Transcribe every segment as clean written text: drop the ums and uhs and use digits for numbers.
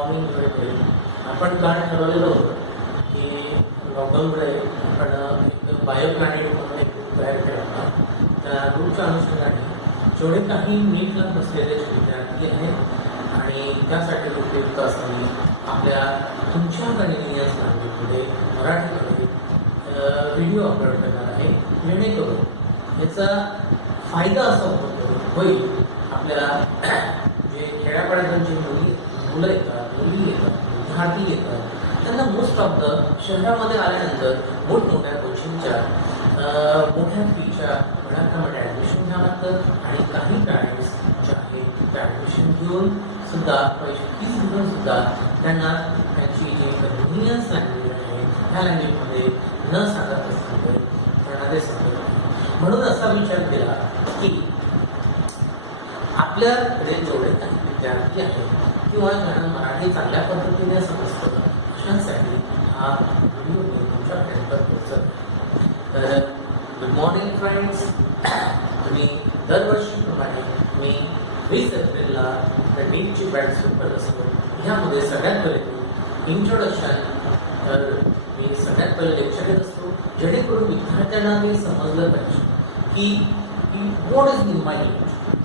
Morning वेळ आपण काय ठरवलेलं होतं की लॉकडाऊनमुळे आपण एक बायोप्लॅनेट म्हणून एक ग्रुप तयार केला होता. त्या ग्रुपच्या अनुषंगाने जेवढे काही नीटला बसलेले विद्यार्थी आहेत आणि त्यासाठी उपयुक्त असणारी आपल्या तुमच्या कन्व्हिनियन्स लँग्वेजमध्ये मराठीमध्ये व्हिडिओ अपलोड करणार आहे, जेणेकरून याचा फायदा असा होईल आपल्या जे खेड्यापाड्यातून मुलं येतात, मुली येतात, विद्यार्थी येतात, त्यांना मोस्ट ऑफ द शहरामध्ये आल्यानंतर मोठमोठ्या कोचिंगच्या मोठ्या फीच्या भडाकामध्ये ॲडमिशन घ्यावं लागतं आणि काही पॅरेंट्स जे आहेत ते ॲडमिशन घेऊन सुद्धा पैसे फीस घेऊन सुद्धा त्यांना त्यांची जी कन्व्हिनियन्स लँग्वेज आहे ह्या लँग्वेजमध्ये न सांगत असतील तर त्यांना ते समजत नाही. म्हणून असा विचार केला की आपल्याकडे जेवढे काही विद्यार्थी आहेत किंवा ज्यांना मराठी चांगल्या पद्धतीने समजतं अशांसाठी हा व्हिडिओ मी तुमच्यापर्यंत पोहोचत. तर गुड मॉर्निंग फ्रेंड्स. तुम्ही दरवर्षीप्रमाणे मी 20 एप्रिलला त्या नीटची बॅच सुरू करत असतो. ह्यामध्ये सगळ्यात पहिले इंट्रोडक्शन तर मी सगळ्यात पहिले लेक्चर घेत असतो, जेणेकरून विद्यार्थ्यांना ते समजलं पाहिजे की what is in my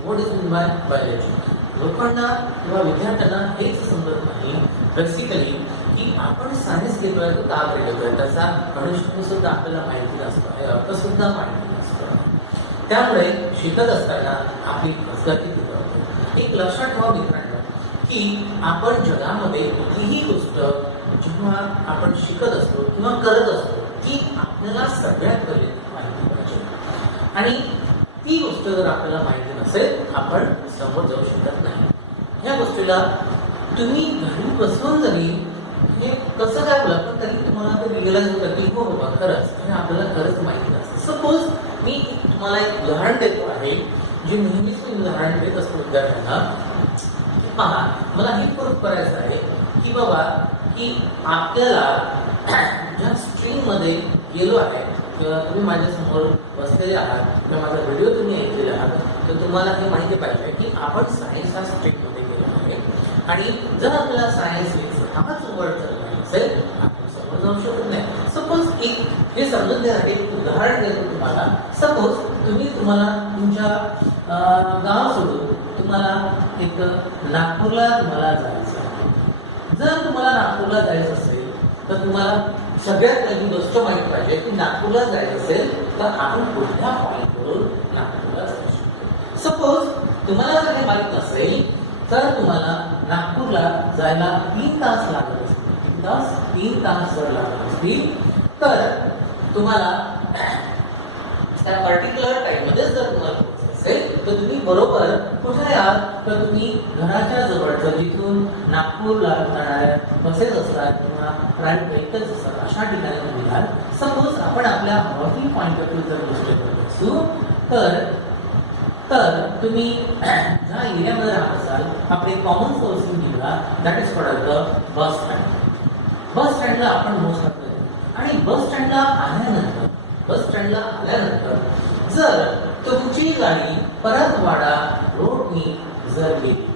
what is in my biology. लोकांना किंवा विद्यार्थ्यांना हेच समजत नाही बेसिकली की आपण सायन्स घेतोय तो का घेतोय, त्याचा गणित सुद्धा आपल्याला माहिती नसतो, हे अर्थ सुद्धा माहिती नसतो. त्यामुळे शिकत असताना आपली फसगती होते. एक लक्षात ठेवा मित्रांनो की आपण जगामध्ये कुठलीही गोष्ट जेव्हा आपण शिकत असतो किंवा करत असतो की आपल्याला सगळ्यात पहिले माहिती पाहिजे आणि ती गोष्ट जर आपल्याला माहिती नसेल आपण समोर जाऊ शकत नाही. ह्या गोष्टीला तुम्ही घरी बसून जरी हे कसं काय बोला पण तरी तुम्हाला ते रिअलाइज होतं की हो बाबा खरंच हे आपल्याला खरंच माहिती नसतं. सपोज मी तुम्हाला एक उदाहरण देतो आहे जे नेहमीच मी उदाहरण देत असतो विद्यार्थ्यांना. पहा, मला हे प्रूफ करायचं आहे की बाबा की आपल्याला ज्या स्ट्रीममध्ये गेलो आहे किंवा तुम्ही माझ्यासमोर बसलेले आहात किंवा माझा व्हिडिओ तुम्ही ऐकलेले आहात तर तुम्हाला हे माहिती पाहिजे की आपण सायन्स ह्या स्ट्रीममध्ये गेलो आहे आणि जर आपल्याला सायन्स हाच वर्ड जर नाही असेल आपण समोर जाऊ शकत नाही. सपोज एक हे समजून घेण्यासाठी एक उदाहरण देतो तुम्हाला. सपोज तुम्हाला तुमच्या गाव सोडून तुम्हाला एक नागपूरला तुम्हाला जायचं आहे. जर तुम्हाला नागपूरला जायचं असेल तर तुम्हाला सगळ्यात पहिली गोष्ट माहिती पाहिजे की नागपूरला जायचं असेल तर आपण कुठल्या पॉईंटवरून नागपूरला जाऊ शकतो. सपोज तुम्हाला जर हे माहित नसेल तर तुम्हाला नागपूरला जायला 3 तास लागत असतील. 3 तास जर लागत असतील तर तुम्हाला त्या पर्टिक्युलर टाइममध्येच जर तुम्हाला तर तुम्ही बरोबर कुठे आहात तर तुम्ही घराच्या जवळचं जिथून नागपूरला जाणाऱ्या बसेस असतात किंवा प्रायव्हेट व्हेकल्स असतात अशा ठिकाणी तुम्ही आहात. सपोज आपण आपल्या हॉटिंग पॉईंट ऑफ व्ह्यू जर गोष्ट करत असू तर तुम्ही ज्या एरियामध्ये राहत असाल आपले कॉमन सोर्सिंग दिला that is called bus stand. Bus स्टँडला आपण मोस्ट करतो आणि बस स्टँडला आल्यानंतर जर तुमची गाडी परतवाडा रोडनी जर गेली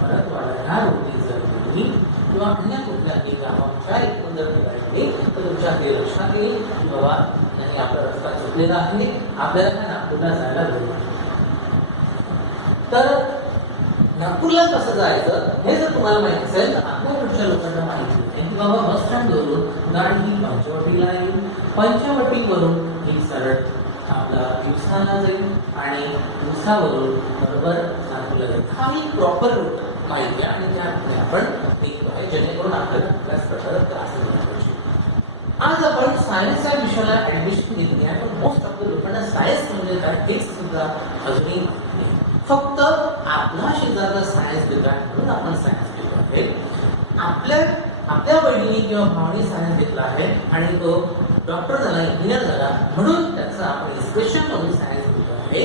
ह्या रोडनी जर गेली किंवा अन्य कुठल्याही गावाच्या एकंदर गेली तर तुमच्या हे लक्षात येईल की बाबा नाही आपला रस्ता चुकलेला आहे, आपल्याला नागपूरला जायला वेळ. तर नागपूरला कसं जायचं हे जर तुम्हाला माहिती असेल तर आपल्या पुढच्या लोकांना माहिती आहे की बाबा बस स्टँडवरून गाडी ही पंचवटीला येईल, पंचवटीवरून ही सरळ आपला दिवसाला जाईल आणि दिवसावरून बरोबर नागपूरला जाईल. हा ही प्रॉपर रूट माहिती आहे आणि त्यामध्ये आपण निघतो आहे जेणेकरून आपल्याला अभ्यास प्रकारे त्रास नाही पाहिजे. आज आपण सायन्सच्या विषयाला ऍडमिशन घेतली आहे पण मोस्ट ऑफ द लोकांना सायन्स म्हणजे काय तेच सुद्धा अजूनही माहिती नाही. फक्त आपला शेजारचा सायन्स घेतला म्हणून आपण सायन्स घेतो आहे. आपल्या वडिलांनी किंवा भावाने सायन्स घेतला आहे आणि तो डॉक्टर झाला, इंजिनियर झाला म्हणून त्याचा आपण इन्स्पिरेशन म्हणून सायन्स घेतो आहे.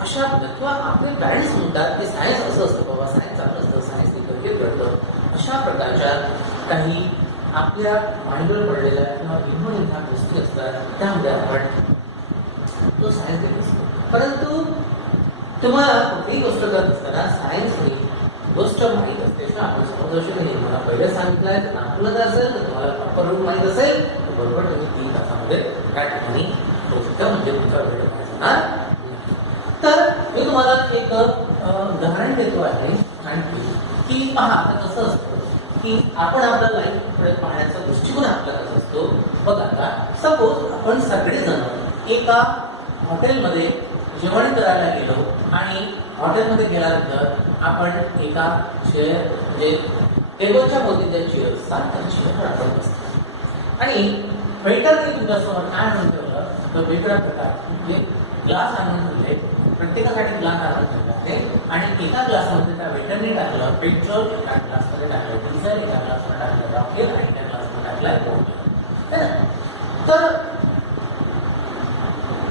अशा किंवा आपले पॅरेंट्स म्हणतात की सायन्स असं असतं बाबा, सायन्स चांगलं असतं, सायन्स हे करतं. अशा प्रकारच्या काही आपल्या माइंडवर पडलेल्या किंवा भिन्न गोष्टी असतात त्यामुळे आपण तो सायन्स घेत असतो. परंतु तुम्हाला कुठलीही गोष्ट करत असताना सायन्स गोष्ट माहीत असते ना, आपण समजू शकत नाही. मला पहिले सांगितलंय तर नागपूरला असेल तर तुम्हाला प्रॉपर रूट माहीत असेल तर बरोबर तुम्ही 3 तासामध्ये त्या ठिकाणी पोहोचता, म्हणजे तुमचा वेळ वाचणार. तर मी तुम्हाला एक उदाहरण देतो आहे आणखी, की पहा आता कसं असतं की आपण आपल्या लाईफकडे पाहण्याचा दृष्टिकोन आपला कसा असतो. बघा आता सपोज आपण सगळेजण एका हॉटेलमध्ये जेवण करायला गेलो आणि हॉटेलमध्ये गेल्यानंतर आपण एका चेअर म्हणजे टेबलच्या भोवती ज्या चेअर असतात त्या चेअरवर आपण बसतो आणि वेटरने तुमच्यासमोर काय आणून ठेवलं तर वेगवेगळ्या प्रकारचे ग्लास आणून ठेवले, प्रत्येकासाठी ग्लास आणून ठेवले आहे आणि एका ग्लासमध्ये त्या वेटरने टाकलं पेट्रोल, एका ग्लासमध्ये टाकलं डिझेल, एका ग्लासमध्ये टाकलं रॉकेल आणि एका ग्लासमध्ये टाकलाय कोल. तर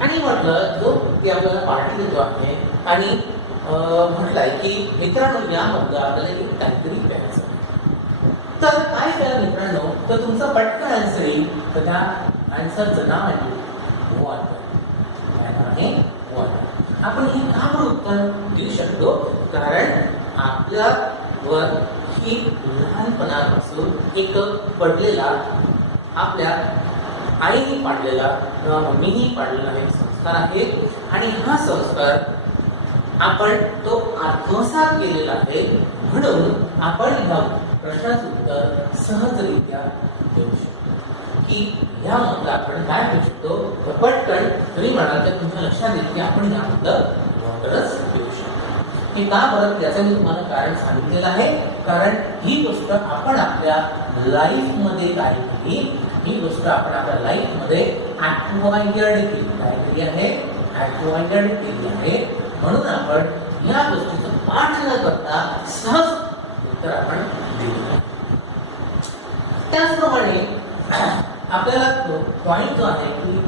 आणि म्हटलं जो की आपल्याला पार्टी देतो आहे आणि म्हटलंय की मित्रांनो यामधलं आपल्याला एक काहीतरी प्यायचं. तर काय करा मित्रांनो, तर तुमचा पटकन आन्सर येईल. तर त्या आन्सरचं नाव आहे वॉटर. काय नाव आहे? वॉटर. आपण हे का बरं उत्तर देऊ शकतो? कारण आपल्यावर ही लहानपणापासून एक पडलेला, आपल्या आईने पाडलेला किंवा मम्मीने पाडलेला एक संस्कार आहे आणि हा संस्कार आपण तो आत्मसात केलेला आहे. म्हणून आपण ह्या प्रश्नाचं उत्तर सहजरित्या देऊ शकतो की यामधलं आपण काय करू शकतो. तर पटकन तुम्ही म्हणाल तर तुमच्या लक्षात येईल की आपण यामधलं वॉटरच देऊ शकतो. हे का बरं त्याचं मी तुम्हाला कारण सांगितलेलं आहे. कारण ही गोष्ट आपण आपल्या लाईफमध्ये काय केली, ही गोष्ट आपण आपल्या लाईफमध्ये ॲक्वायर्ड केली. काय केली आहे? ॲक्वायर्ड केली आहे. म्हणून आपण या गोष्टीचं पाठ न करता सहज उत्तर आपण दिले. त्याचप्रमाणे आपल्याला पॉइंट जो आहे की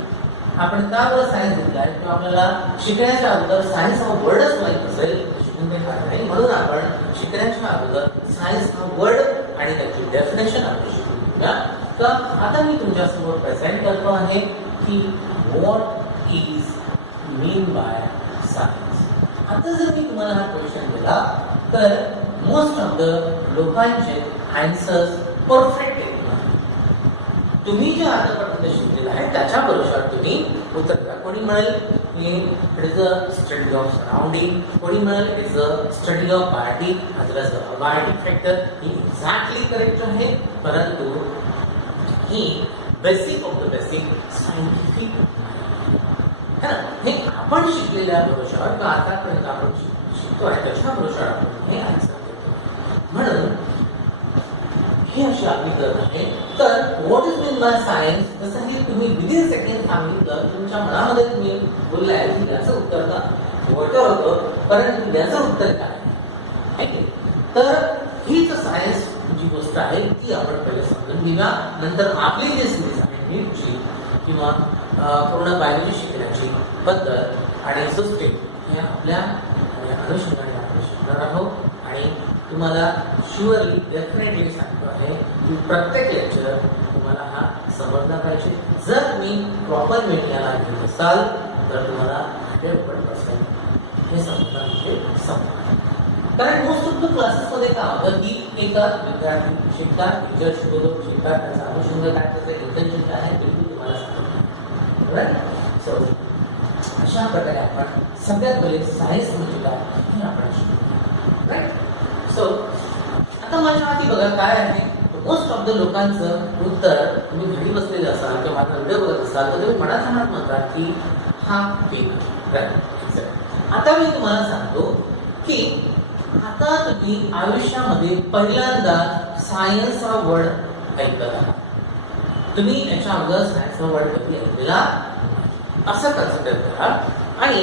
आपण का बरं सायन्स घेतलाय किंवा आपल्याला शिकण्याच्या अगोदर सायन्स हा वर्डच माहीत असेल शिकून ते काय नाही. म्हणून आपण शिकण्याच्या अगोदर सायन्स हा वर्ड आणि त्याची डेफिनेशन आपण शिकून घेऊया. तर आता मी तुमच्यासमोर प्रेझेंट करतो आहे की what is mean by science. आता जर मी तुम्हाला हा क्वेश्चन दिला तर मोस्ट ऑफ द लोकांचे आन्सर्स परफेक्ट आहेत. तुम्ही जे आतापर्यंत शिकलेलं आहे त्याच्या भरोशावर तुम्ही उत्तर द्या. कोणी म्हणेल it is a study of surrounding, कोणी म्हणेल it is a study of biotic, otherwise biotic factor. ही एक्झॅक्टली करेक्ट आहे, परंतु ही basic of the basic scientific है ना. हे आपण शिकलेल्या भरोशावर किंवा आतापर्यंत आपण शिकतो आहे त्याच्या भरोशावर आपण हे आन्सर देतो. म्हणून ही अशी आपली गरज आहे. तर what is mean by science, जसं की तुम्ही विदिन सेकंड सांगितलं, तुमच्या मनामध्ये तुम्ही बोललाय की याचं उत्तर का वॉटर होतं, परंतु याचं उत्तर काय आहे. तर हीच सायन्स जी गोष्ट आहे ती आपण पहिले समजून घेऊया. नंतर आपली जी सिरीज आहे नीटची किंवा पूर्ण बायोलॉजी शिकण्याची पद्धत आणि सिस्टीम हे आपल्या अनुषंगाने आपण शिकणार आहोत. आणि तुम्हाला शुअरली डेफिनेटली सांगतो आहे की प्रत्येक लेक्चर तुम्हाला हा समजला पाहिजे. जर तुम्ही प्रॉपर मीडियाला घेत असाल तर तुम्हाला 100% हे समजलं म्हणजे समजणार. कारण मोस्ट ऑफ द क्लासेसमध्ये काय होतं की एका विद्यार्थी शिकतात, टीचर शिकवतो, शिकतात, त्याचा अनुषंग काय, त्याचं इंटेन्शन काय आहे बिलकुल तुम्हाला सांगतो. राईट. सो अशा प्रकारे आपण सगळ्यात पहिले सायन्स म्हणजे काय हे आपण शिकतो. राईट. सो आता माझ्या हाती बघा काय आहे. मोस्ट ऑफ द लोकांचं उत्तर, तुम्ही घरी बसलेले असाल किंवा माझा व्हिडिओ बघत असाल तर तुम्ही मनात मनात म्हणतात की हा पेन. राईट. आता मी तुम्हाला सांगतो की आता तुम्ही आयुष्यामध्ये पहिल्यांदा सायन्स हा वर्ड ऐकत आहात. तुम्ही याच्या अगोदर सायन्स हा वर्ड कधी ऐकलेला असं कन्सिडर करा. आणि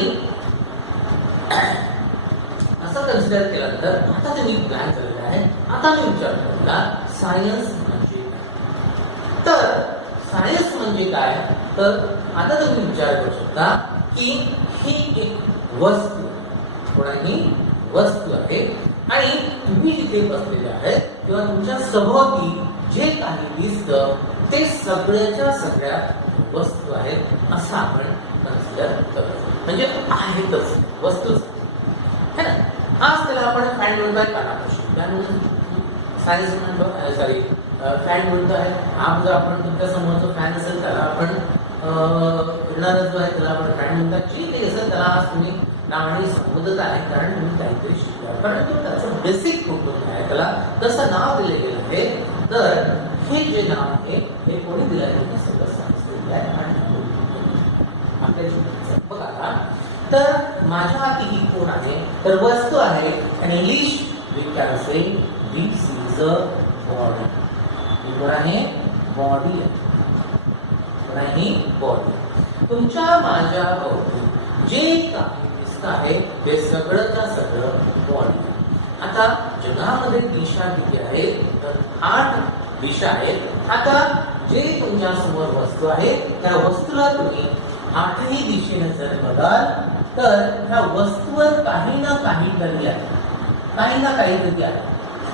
असं कन्सिडर केल्यानंतर आता तुम्ही प्लॅन केलेला आहे. आता मी विचार करता सायन्स म्हणजे काय. तर सायन्स म्हणजे काय, तर आता तुम्ही विचार करू शकता की ही एक वस्तू, कोणाही वस्तू आहे आणि तुम्ही जिथे बसलेले आहेत किंवा तुमच्या सभोवती जे काही दिसतं ते सगळ्याच्या सगळ्या वस्तू आहेत असं आपण कन्सिडर करतो. म्हणजे आहेतच, वस्तूच है ना. आज त्याला आपण फॅन म्हणून काय काढा सायन्स म्हणतो, सॉरी फॅन म्हणतो आहे. हा जर आपण तुमच्या समोरचा फॅन असेल त्याला आपण फिरणारा जो आहे त्याला आपण फॅन म्हणतात. जे काही असेल त्याला आज तुम्ही नावाने संबोधत आहे कारण तुम्ही काहीतरी शिकला, परंतु त्याचं बेसिक कुठून आहे त्याला तसं नाव दिलं गेलं आहे. तर हे जे नाव आहे हे कोणी दिलं आहे? सगळं सायन्स आपल्या बघा. तर माझ्या हाती ही कोण आहे? तर वस्तू आहे. In English we can say this is a body. ही कोण आहे? बॉडी आहे. बॉडी. तुमच्या माझ्या भोवती जे काही दिसत आहे ते सगळंच्या सगळं बॉडी. आता जगामध्ये दिशा किती आहेत? तर 8 दिशा आहेत. आता जे तुमच्या समोर वस्तू आहे त्या वस्तूला तुम्ही 8ही दिशेने जर बघाल तर ह्या वस्तूवर काही ना काहीतरी आहे. काही ना काहीतरी आहे.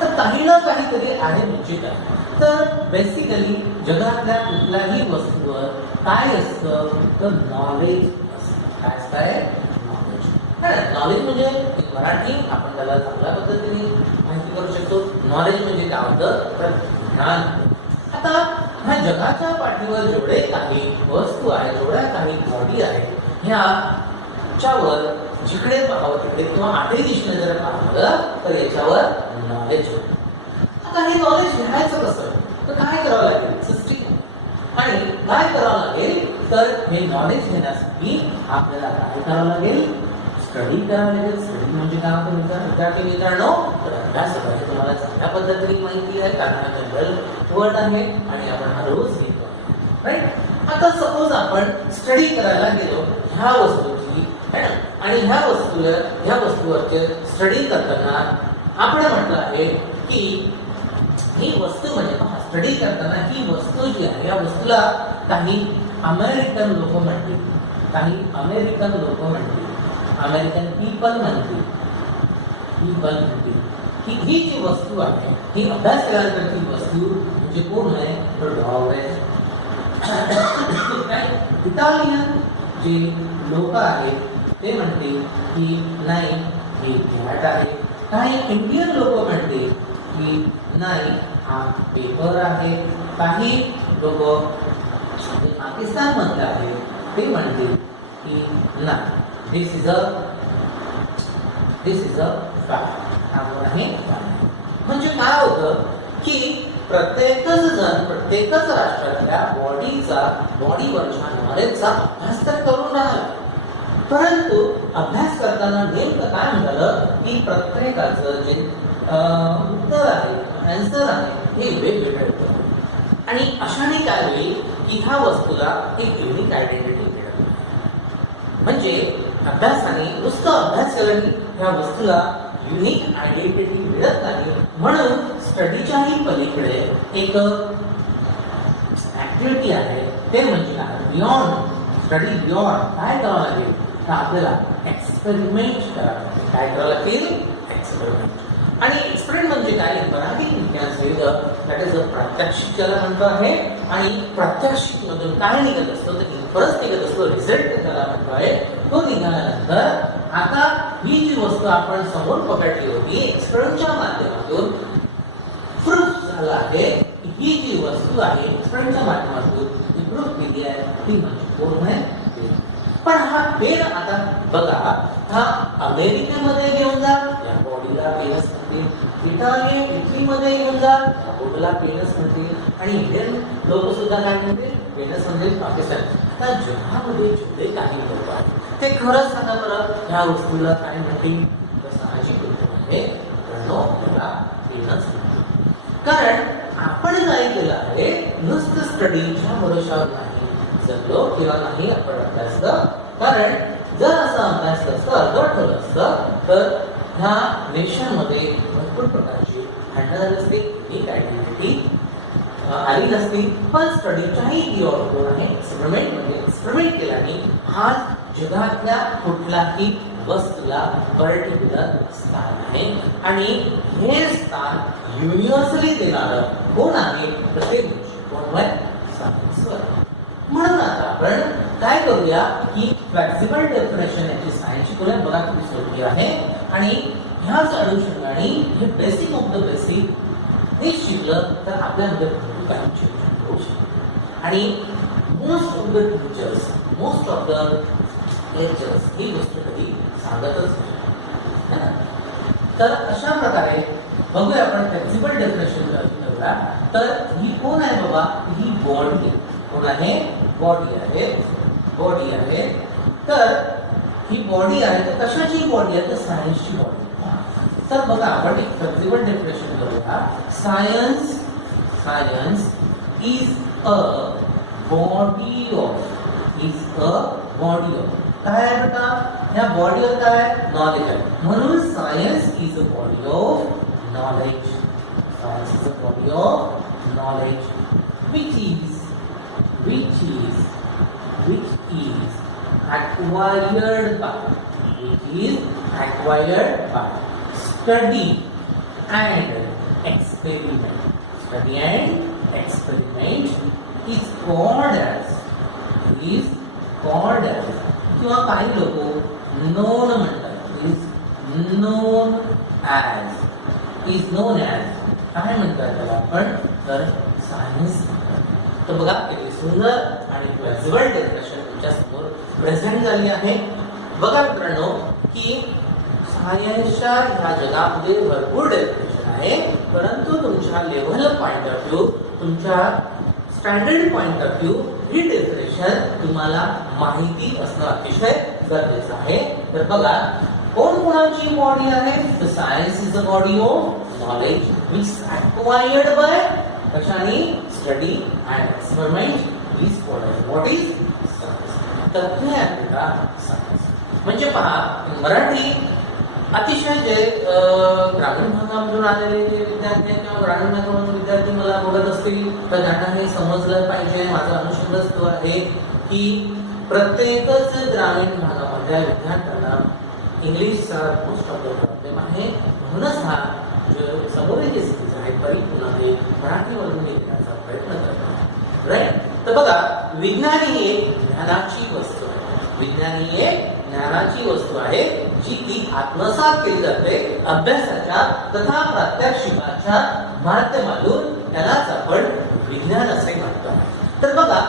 तर काही ना काहीतरी आहे म्हणजे काय? तर बेसिकली जगातल्या कुठल्याही वस्तूवर काय असतं? तर नॉलेज असतं. काय असतं? नॉलेज. नॉलेज म्हणजे मराठी आपण त्याला चांगल्या पद्धतीने माहिती करू शकतो. नॉलेज म्हणजे काय होतं? तर ज्ञान. आता ह्या जगाच्या पाठीवर जेवढे काही वस्तू आहेत, जेवढ्या काही बॉडी आहेत, ह्याच्यावर जिकडे पाहावं तिकडे किंवा 8ही दिशेने जर पाहिलं तर याच्यावर नॉलेज होतं. आता हे नॉलेज घ्यायचं कसं? तर काय करावं लागेल? सिस्टीम. आणि काय करावं लागेल? तर हे नॉलेज घेण्यासाठी आपल्याला काय करावं लागेल? स्टडी करावं लागेल. स्टडी म्हणजे काय होतं विद्यार्थी मित्रांनो? तर अभ्यास करायचं. तुम्हाला चांगल्या पद्धतीने माहिती आहे कारण हा जनरल वर्ड आहे आणि आपण हा रोज घेतो, राईट? आता सपोज आपण स्टडी करायला गेलो ह्या वस्तूची आणि ह्या वस्तूवरचे स्टडी करताना आपण म्हटलं आहे की ही वस्तू म्हणजे स्टडी करताना ही वस्तू जी आहे या वस्तूला काही अमेरिकन लोक म्हणतील, काही अमेरिकन लोक म्हणतील, अमेरिकन पीपल म्हणतील की ही जी वस्तू आहे ही अभ्यास केल्यानंतरची वस्तू म्हणजे कोण आहे? तर डॉग आहे. इटालियन जे लोक आहेत ते म्हणतील की नाही ही कॅट आहे. काही इंडियन लोक म्हणतील की नाही हा पेपर आहे. काही लोक पाकिस्तान मधले आहे ते म्हणतील की नाही दिस इज अ फॅक्ट. म्हणजे काय होतं की प्रत्येकच राष्ट्रातल्या बॉडीवरच्या नॉलेजचा अभ्यास तर करून राहिला, परंतु अभ्यास करताना नेमकं काय झालं की प्रत्येकाचं जे उत्तर आहे, आन्सर आहे हे वेगवेगळं होतं. आणि अशाने काय होईल की ह्या वस्तूला एक युनिक आयडेंटिटी मिळेल. म्हणजे अभ्यासाने नुसतं अभ्यास केल्याने ह्या वस्तूला युनिक आयडेंटिटी मिळत नाही. म्हणून स्टडीच्याही पलीकडे एक ऍक्टिव्हिटी आहे ते म्हणजे काय? Beyond study. बियॉन्ड काय करावं लागेल? तर आपल्याला एक्सपेरिमेंट करावं लागेल. काय करावं लागेल? एक्सपेरिमेंट. आणि एक्सपेरिमेंट म्हणजे काय? मराठी दॅट इज अ प्रात्यक्षिक ज्याला म्हणतो आहे. आणि प्रात्यक्षिक मधून काय निघत असतो? तर इन्फरन्स निघत असतो. रिझल्ट त्याला म्हणतो आहे. तो निघाल्यानंतर आता ही जी वस्तू आपण समोर पकडली होती एक्सपेरिमेंटच्या माध्यमातून प्रूफ झाला आहे की ही जी वस्तू आहे एक्सपेरिमेंटच्या माध्यमातून जी प्रूफ केली आहे ती म्हणजे कोण आहे? पण हा पेन आता बघा, हा अमेरिकेमध्ये घेऊन जा या बॉडीला पेनस म्हणतील, इटलीमध्ये घेऊन जा या बॉडीला पेनस म्हणतील, आणि इंडियन लोक सुद्धा काय म्हणतील? पेनस म्हणतील. पाकिस्तान. आता जगामध्ये जेवढे काही लोक आहेत ते खरंच सांगा बरं ह्या वस्तूला काय म्हणतील? तर साहजिक गोष्ट आहे मित्रांनो, त्याला पेनस म्हणतील. कारण आपण काय केलं आहे? नुसतं स्टडीच्या भरोशावर नाही जगलो किंवा नाही आपण अभ्यास. कारण जर असा अभ्यास असतं, अर्धवट ठेवलं असतं तर ह्या देशामध्ये भरपूर प्रकारची भांडणं झाली असते, एक आयडेंटिटी आली नसती. पण स्टडीच्याही कोण आहे? एक्सपेरिमेंट. म्हणजे एक्सपेरिमेंट केल्याने हा जगातल्या कुठल्याही वस्तूला पर्टिक्युलर स्थान आहे. आणि हे स्थान युनिव्हर्सली देणारं कोण आहे? तर ते कोण आहे? सायन्सवर. म्हणून आता आपण काय करूया की फ्लेक्सिबल डेफिनेशन याची सायन्सची करूया. बघा किती सोपी आहे. आणि ह्याच अनुषंगाने हे बेसिक ऑफ द बेसिक हे शिकलं तर आपल्यामध्ये भरपूर काही चेंज होऊ शकतो आणि most of the teachers most of the lectures ही गोष्ट कधी सांगतच नाही. तर अशा प्रकारे बघूया आपण फ्लेक्सिबल डेफिनेशन करूया. तर ही कोण आहे बाबा, ही बॉडी कोण आहे, बॉडी आहे, बॉडी आहे. तर ही बॉडी आहे तर कशाची बॉडी आहे, तर सायन्सची बॉडी. तर बघा आपण एक फ्लेक्सिबल डेफिनेशन करूया. Science science is a body of, is a body of काय आहे बेटा, ह्या बॉडीवर काय नॉलेज आहे, म्हणून science is a body of knowledge. Science is a body of knowledge which is acquired by study and experiment. Study and experiment is called as किंवा काही लोक known म्हणतात, is known as काय म्हणतात त्याला आपण, तर सायन्स. तर बघा किती सुंदर आणि फ्लेक्सिबल डेफिनेशन तुमच्या समोर प्रेझेंट झाली आहे. बघा मित्रांनो की सायन्सच्या ह्या जगामध्ये भरपूर डेफिनेशन आहे, परंतु तुमच्या लेव्हल पॉइंट ऑफ व्ह्यू, तुमच्या standard point of view he definition तुम्हाला माहिती असणं अतिशय गरजेचं आहे. तर बघा कोण कोणाची बॉडी आहे, तर science is a body of knowledge which acquired by कशाने, study and experiment is called what is science. तर हे आहे का सायन्स. म्हणजे पहा मराठी अतिशय जे ग्रामीण भागामधून आलेले जे विद्यार्थी किंवा ग्रामीण भागामधून विद्यार्थी मला बोलत असतील तर त्यांना हे समजलं पाहिजे. माझा अनुषंगच तो आहे की प्रत्येकच ग्रामीण भागामधल्या विद्यार्थ्यांना इंग्लिशचा मोस्ट ऑफ द प्रॉब्लेम आहे. म्हणूनच हा जो समोरील जे स्किल्स आहेत परिपूर्ण ते मराठीमधून घेण्याचा प्रयत्न करतात. राईट. तर बघा विज्ञान ही एक ज्ञानाची वस्तू आहे. विज्ञान ही एक ज्ञानाची वस्तू आहे जी ती आत्मसात केली जाते अभ्यासाच्या तथा प्रात्यक्षिकाच्या माध्यमातून. त्यालाच आपण विज्ञान असे म्हणतो. तर बघा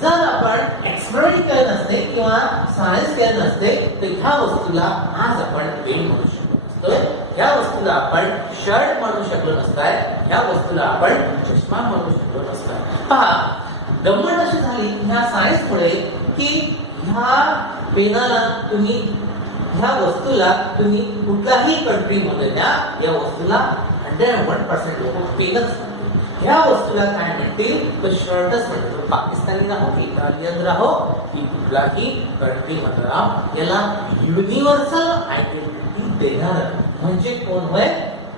जर आपण एक्सपेरिमेंट केलं नसते किंवा सायन्स केलं नसते तर ह्या वस्तूला आज आपण पेन म्हणू शकलो नसतोय, ह्या वस्तूला आपण शर्ट म्हणू शकलो नसताय, ह्या वस्तूला आपण चष्मा म्हणू शकलो नसताय. पहा गंमत अशी झाली ह्या सायन्समुळे की ह्या पेनाला तुम्ही, ह्या वस्तूला तुम्ही कुठल्याही कंट्रीमध्ये द्या, या वस्तूला 101% लोक पेनच म्हणतील. ह्या वस्तूला काय म्हणतील तर शर्टच म्हणतात. पाकिस्तानी राहो की इटालियन राहो की कुठलाही कंट्रीमध्ये राहो, याला युनिव्हर्सल आयडेंटिटी देणार म्हणजे कोण होय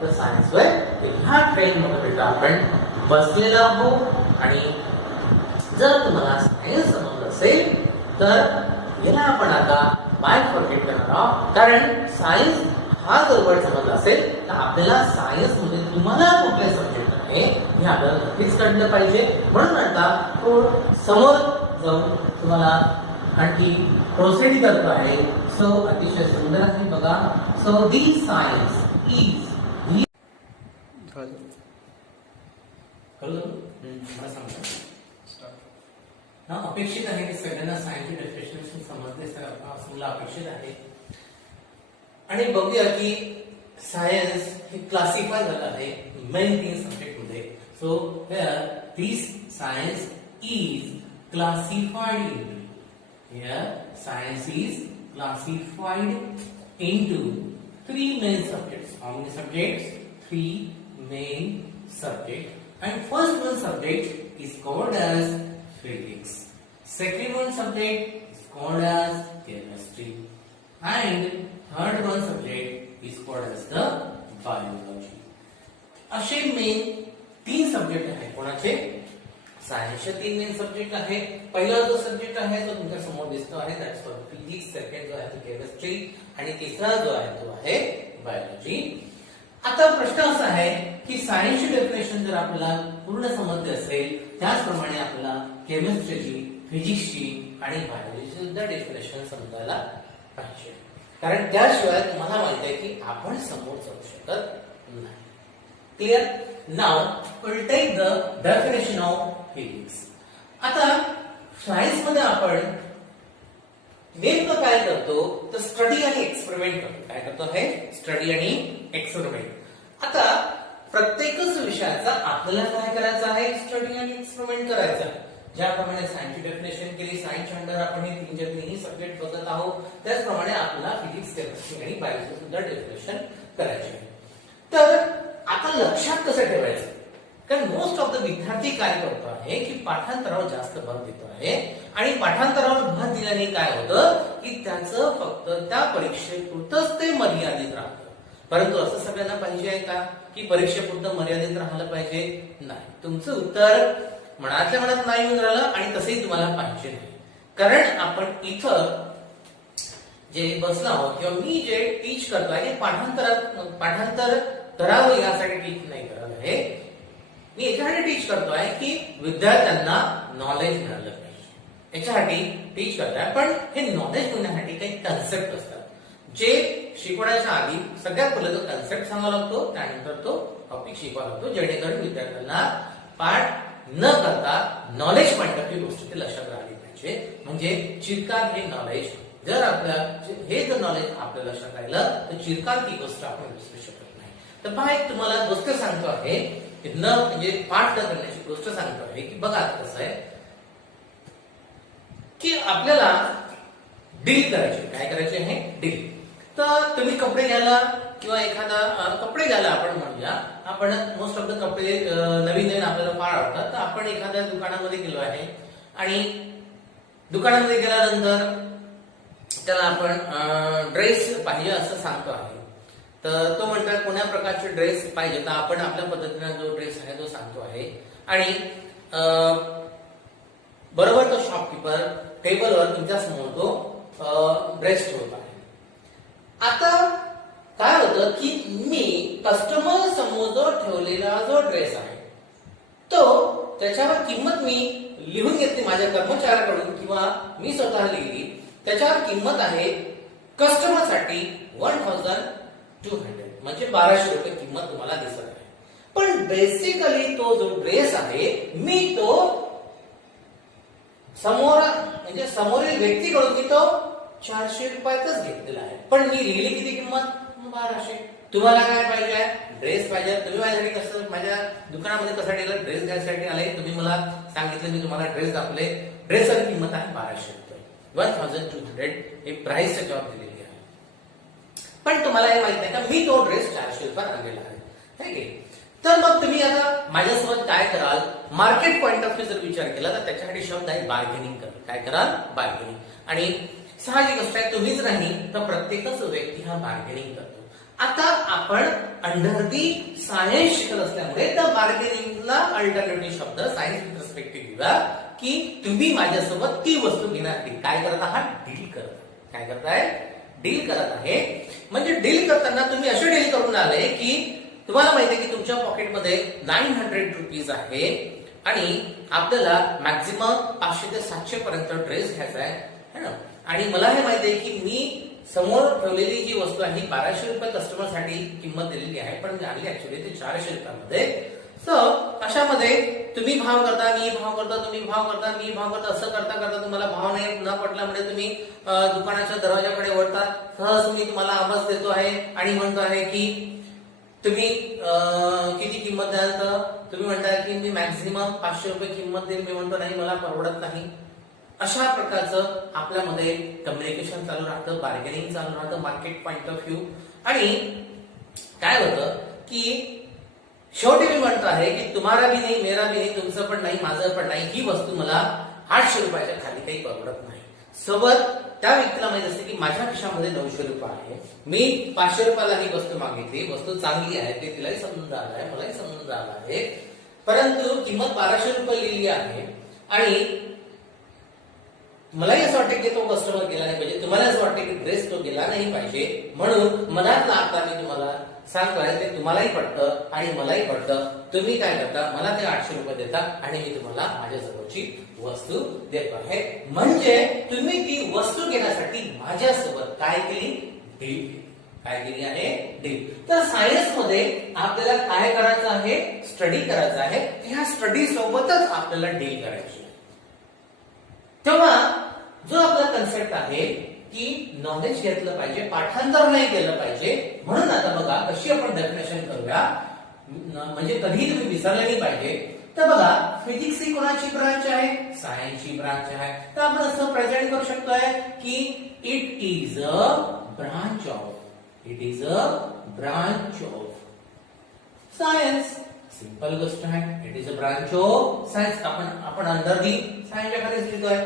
तर सायन्स होय. ह्या ट्रेन मध्ये बेटा आपण बसलेला आहो आणि जर तुम्हाला सायन्स समजलं असेल तर याला आपण आता बायफर्केट करणार आहोत. कारण सायन्स हा जर वर्ड समजला असेल तर आपल्याला सायन्स मध्ये तुम्हाला कुठले सब्जेक्ट आहे हे आपल्याला नक्कीच कळलं पाहिजे. म्हणून आता समोर जाऊन तुम्हाला आणखी प्रोसीड करतो आहे. सो अतिशय सुंदर आहे बघा. सो दी सायन्स इज अपेक्षित आहे की सगळ्यांना सायन्सची डेफिनेशन समजले असं अपेक्षित आहे. आणि बघूया की सायन्स हे क्लासिफाय झालं आहे मेन 3 सब्जेक्ट मध्ये. So here this science is classified here science is classified into 3 main subjects. How many subjects? 3 main subjects. And first one subject is called as physics. Second one subject is called as chemistry. And third one subject is called as the biology. असे main 3 subject आहेत. कोणाचे? सायन्सचे 3 main subject आहेत. पहिला जो subject आहे तो तुमच्या समोर दिसतो आहे दॅट्स फॉर फिजिक्स. सेकंड जो आहे तो केमिस्ट्री आणि तिसरा जो आहे तो आहे बायोलॉजी. आता प्रश्न असा आहे की सायन्सची डेफिनेशन जर आपल्याला पूर्ण समजली असेल त्याचप्रमाणे आपल्याला केमिस्ट्रीची, फिजिक्सची आणि बायोलॉजीची सुद्धा डेफिनेशन समजायला पाहिजे. कारण त्याशिवाय तुम्हाला माहित आहे की आपण समोर जाऊ शकत नाही. Clear? Now will take the definition of physics. आता सायन्स मध्ये आपण नेमकं काय करतो तर स्टडी आणि एक्सपेरिमेंट करतो. काय करतो? हे स्टडी आणि एक्सपेरिमेंट. आता प्रत्येकच विषयाचा आपल्याला काय करायचं आहे? स्टडी आणि एक्सपेरिमेंट करायचा आहे. ज्याप्रमाणे सायन्सची डेफिनेशन केली, सायन्सच्या अंडर आपण हे तिन्ही सब्जेक्ट बघत आहोत, त्याचप्रमाणे आपल्याला फिजिक्स, केमिस्ट्री आणि बायोलॉजी सुद्धा डेफिनेशन करायचे आहे. तर आता लक्षात कसं ठेवायचं? कारण मोस्ट ऑफ द विद्यार्थी काय करतो आहे की पाठांतरावर जास्त भर देतो आहे आणि पाठांतरावर भर दिल्याने काय होतं की त्याचं फक्त त्या परीक्षेपुरतंच ते मर्यादित राहतं. परंतु असं सगळ्यांना पाहिजे आहे का की परीक्षेपुरतं मर्यादित राहिलं पाहिजे? नाही. तुमचं उत्तर मनातल्या मनात नाही येऊन राहिलं आणि तसंही तुम्हाला पाहिजे नाही. कारण आपण इथं जे बसलो आहोत किंवा मी जे टीच करतोय हे पाठांतर करावं यासाठी टीच नाही करत आहे. मी याच्यासाठी टीच करतोय की विद्यार्थ्यांना नॉलेज मिळालं पाहिजे याच्यासाठी टीच करतोय. पण हे नॉलेज मिळण्यासाठी काही कन्सेप्ट असतात जे शिकवण्याच्या आधी सगळ्यात पहिले तो कन्सेप्ट सांगावा लागतो, त्यानंतर तो टॉपिक शिकवावा लागतो, जेणेकरून विद्यार्थ्यांना पाठ न करता नॉलेज पॉइंट ऑफ व्ह्यू गोष्ट ते लक्षात राहिली पाहिजे. म्हणजे चिरकाल हे नॉलेज जर जर नॉलेज आपल्या लक्षात राहिलं तर चिरकाल ती गोष्ट आपण विसरू शकत नाही. तर पहा एक तुम्हाला गोष्ट सांगतो आहे म्हणजे पाठ न करण्याची गोष्ट सांगतो आहे की बघा कसं आहे की आपल्याला डील करायचे. काय करायचे आहे? डील. तर तुम्ही कपडे घ्यायला किंवा एखादा कपडे घ्यायला आपण म्हणूया, आपण मोस्ट ऑफ द कपडे नवीन आपल्याला फार आवडतात, तर आपण एखाद्या दुकानामध्ये गेलो आहे आणि दुकानामध्ये गेल्यानंतर त्याला आपण ड्रेस पाहिजे असं सांगतो आहे. तर तो म्हणतात कोणत्या प्रकारचे ड्रेस पाहिजे, तर आपण आपल्या पद्धतीने जो ड्रेस आहे तो सांगतो आहे आणि बरोबर तो शॉपकीपर टेबलवर तुमच्या समोर तो ड्रेस ठेवत आहे. आता काय होतं की मी कस्टमर समोर जो ठेवलेला जो ड्रेस आहे तो त्याच्यावर किंमत मी लिहून घेतली माझ्या कर्मचाऱ्याकडून किंवा मी स्वतः लिहिली. त्याच्यावर किंमत आहे कस्टमरसाठी 1200 म्हणजे 1200 रुपये किंमत तुम्हाला दिसत आहे. पण बेसिकली तो जो ड्रेस आहे मी तो समोरील व्यक्तीकडून मी तो 400 रुपयातच घेतलेला आहे. पण मी लिहिली किती किंमत? 1200. तुम्हाला काय पाहिजे? ड्रेस पाहिजे. तुम्ही माझ्यासाठी कसं माझ्या दुकानामध्ये कशासाठी आले? ड्रेस घ्यायसाठी आले. तुम्ही मला सांगितलं, मी तुम्हाला ड्रेस दाखवले. ड्रेसची किंमत आहे 1200 रुपये. 1200 हे प्राइस त्याच्यावर दिलेली आहे. पण तुम्हाला हे माहित नाही का मी तो ड्रेस 400 रुपयात आणलेला आहे. तर मग तुम्ही आता माझ्यासोबत काय कराल? मार्केट पॉइंट ऑफ व्ह्यू जर विचार केला तर त्याच्यासाठी शब्द आहे बार्गेनिंग कराल. काय कराल? बार्गेनिंग. आणि साहजिक गोष्ट आहे तुम्हीच नाही तर प्रत्येकच व्यक्ती हा बार्गेनिंग करतो. आता आपण अंडर दी सायन्स शिकत असल्यामुळे त्या बार्गेनिंगला अल्टरनेटिव्ह शब्द सायन्स विथ रिस्पेक्टिव्ह दिला की तुम्ही माझ्यासोबत ती वस्तू घेण्यासाठी काय करत आहात? डील करत. काय करताय? डील करत आहे. म्हणजे डील करताना तुम्ही असे डील करून आले की तुम्हाला माहिती आहे की तुमच्या पॉकेटमध्ये 900 रुपीज आहे आणि आपल्याला मॅक्झिमम 500 ते 700 पर्यंत ड्रेस घ्यायचा आहे ना. आणि मला हे माहिती आहे की मी समोर ठेवलेली जी वस्तू आहे 1200 रुपये कस्टमरसाठी किंमत दिलेली आहे, पण मी आणली ऍक्च्युअली ते 400 रुपयामध्ये. सो अशामध्ये तुम्ही भाव करता, मी भाव करता, तुम्ही भाव करता, मी भाव करता, असं करता करता तुम्हाला भाव नाही न पटल्यामुळे तुम्ही दुकानाच्या दरवाजाकडे वळता. सहज मी तुम्हाला आवाज देतो आहे आणि म्हणतो आहे की तुम्ही किती किंमत द्याल? तर तुम्ही म्हणताय की मी मॅक्झिमम 500 रुपये किंमत देईल. मी म्हणतो नाही, मला परवडत नाही. अशा प्रकारचं आपल्यामध्ये कम्युनिकेशन चालू राहतं, बार्गेनिंग चालू राहतं, मार्केट पॉइंट ऑफ व्ह्यू. आणि काय होतं की शेवटी मी म्हणतो आहे की तुम्हाला भी नाही, मेरा भी नाही, तुमचं पण नाही, माझं पण नाही, ही वस्तू मला 800 रुपयाच्या खाली काही परवडत नाही. सोबत त्या व्यक्तीला माहित असते की माझ्या खिशामध्ये 900 रुपये आहे, मी 500 रुपयाला ही वस्तू मागितली, वस्तू चांगली आहे, ते तिलाही समजून आलं आहे, मलाही समजून आलं आहे, परंतु किंमत 1200 रुपये लिहिली आहे आणि मलाही असं वाटतं की तो कस्टमर गेला नाही पाहिजे, तुम्हाला असं वाटतं की ड्रेस तो गेला नाही पाहिजे, म्हणून मनातला आता मी तुम्हाला सांगतोय ते तुम्हालाही पटतं आणि मलाही पटतं. तुम्ही काय करता? मला ते 800 रुपये देता आणि मी तुम्हाला माझ्याजवळची वस्तू देतो आहे. म्हणजे तुम्ही ती वस्तू घेण्यासाठी माझ्यासोबत काय केली? डील काय केली आहे डील. तर सायन्स मध्ये आपल्याला काय करायचं आहे स्टडी करायचं आहे. ह्या स्टडी सोबतच आपल्याला डील करायची आहे. तेव्हा जो आपला कन्सेप्ट आहे की नॉलेज घेतलं पाहिजे पाठांतर नाही केलं पाहिजे. म्हणून आता बघा कशी आपण डेफिनेशन करूया म्हणजे कधी तुम्ही विसरले नाही पाहिजे. तर बघा फिजिक्स ही कोणाची ब्रांच आहे सायन्सची ब्रांच आहे. तर आपण असं प्रेझेंट करू शकतोय की it is a branch of science. Simple गोष्ट आहे it is a branch of science. आपण अंडर दी सायन्सच्या खाली लिहितोय.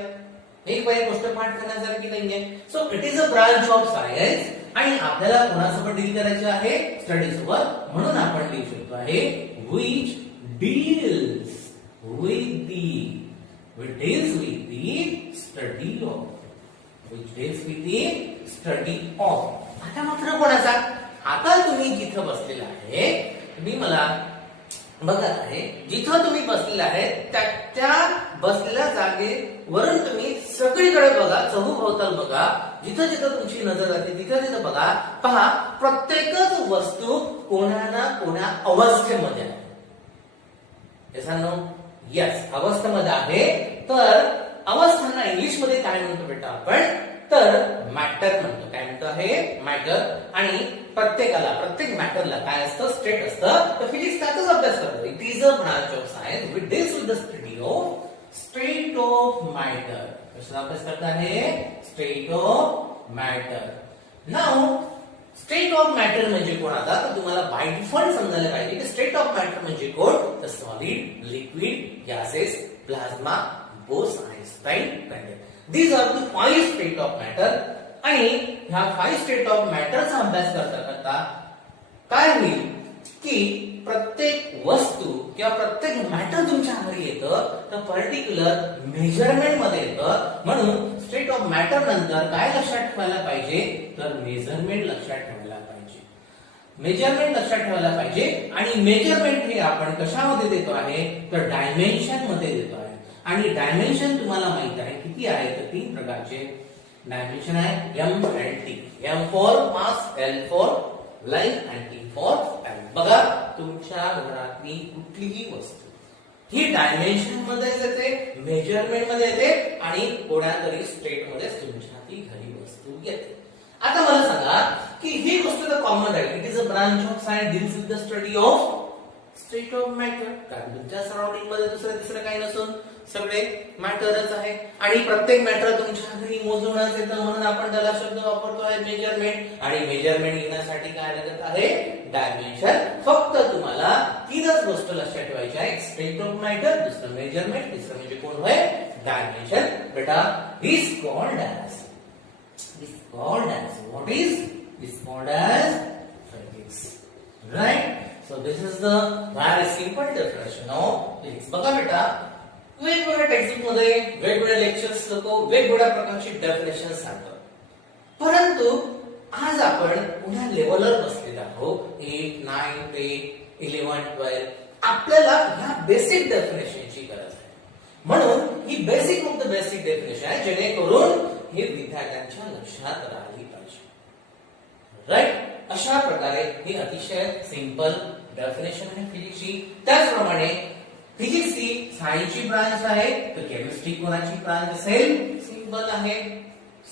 एक बाई गोष्ट पाठ करण्यासारखी नाहीये. So it is a branch of science आणि आपल्याला कोणासोबत डील करायचे आहे स्टडी सोबत. म्हणून आपण लिहू शकतो आहे which deals with the study of. आता मात्र कोणाचा आता तुम्ही जिथं बसलेला आहे मी मला बघत आहे जिथं तुम्ही बसलेला आहे त्या बसलेल्या जागेवरून तुम्ही सगळीकडे बघा चहूभोवताल बघा. जिथं जिथं तुमची नजर जाते तिथं तिथं बघा. पहा प्रत्येकच वस्तू कोणा ना कोणा अवस्थेमध्ये आहे. यस अवस्थेमध्ये आहे. तर अवस्थांना इंग्लिश मध्ये काय म्हणतो बेटा आपण तर मॅटर म्हणतो. काय म्हणतो आहे मॅटर. आणि प्रत्येक मॅटरला काय असतं स्टेट असतं. तर फिजिक्स त्याचाच अभ्यास करतो. It is a branch of science which deals with the study of state of matter. कशाचा अभ्यास करत आहे state of matter. Now state of matter म्हणजे कोण आता तर तुम्हाला बाय डिफॉल्ट समजायला पाहिजे की स्टेट ऑफ मॅटर म्हणजे कोण तर solid liquid gases plasma both Einstein conduct. These are the 5 state of matter. आणि ह्या 5 state of matter चा अभ्यास करता करता काय होईल की प्रत्येक वस्तू किंवा प्रत्येक मॅटर तुमच्या हाती येतं तर पर्टिक्युलर मेजरमेंट मध्ये येतं. म्हणून स्टेट ऑफ मॅटर नंतर काय लक्षात ठेवायला पाहिजे तर मेजरमेंट लक्षात ठेवायला पाहिजे. मेजरमेंट लक्षात ठेवायला पाहिजे. आणि मेजरमेंट हे आपण कशामध्ये देतो आहे तर डायमेन्शन मध्ये देतो आहे. आणि डायमेन्शन तुम्हाला माहित आहे किती आहे तर 3 प्रकारचे डायमेन्शन आहे M and T. M for mass, L for line आणि टी फॉर टाइम. बघा तुमच्या घरातली कुठलीही वस्तू ही डायमेन्शन मध्ये येते मेजरमेंट मध्ये येते आणि कोणातरी स्टेट मध्ये तुमच्या ती घरी वस्तू येते. आता मला सांगा की ही गोष्ट तर कॉमन आहे. It is a branch of science deals with the study of state of matter. कारण तुमच्या सराउंडिंग मध्ये दुसरं काही नसून सगळे मॅटरच आहे. आणि प्रत्येक मॅटर तुमच्या घरी मोजण्यात येतं म्हणून आपण त्याला शब्द वापरतोय मेजरमेंट. आणि मेजरमेंट घेण्यासाठी काय लागत आहे डायमेन्शन. फक्त तुम्हाला 3च गोष्ट लक्षात ठेवायची आहे स्टेट ऑफ मॅटर दुसरं मेजरमेंट तिसरं म्हणजे कोण होय डायमेन्शन. बेटा this called as what is this called as physics, right? So this is the very simple definition of physics. बघा बेटा वेगवेगळ्या टेक्स्टबुक मध्ये वेगवेगळे लेक्चर्स लोक वेगवेगळ्या प्रकारची डेफिनेशन सांगतात. परंतु आज आपण पुन्हा लेवलवर बसलेलो आहोत 8, 9, 10, 11, 12. आपल्याला ह्या बेसिक डेफिनेशनची गरज आहे. म्हणून ही basic of the basic definition आहे जेणेकरून हे विद्यार्थ्यांच्या लक्षात राहिली पाहिजे. राईट. अशा प्रकारे ही अतिशय सिंपल डेफिनेशन आहे फिजिक्सची. त्याचप्रमाणे फिजिक्स ही सायन्सची ब्रांच आहे तर केमिस्ट्री कोणाची ब्रांच असेल सिंपल आहे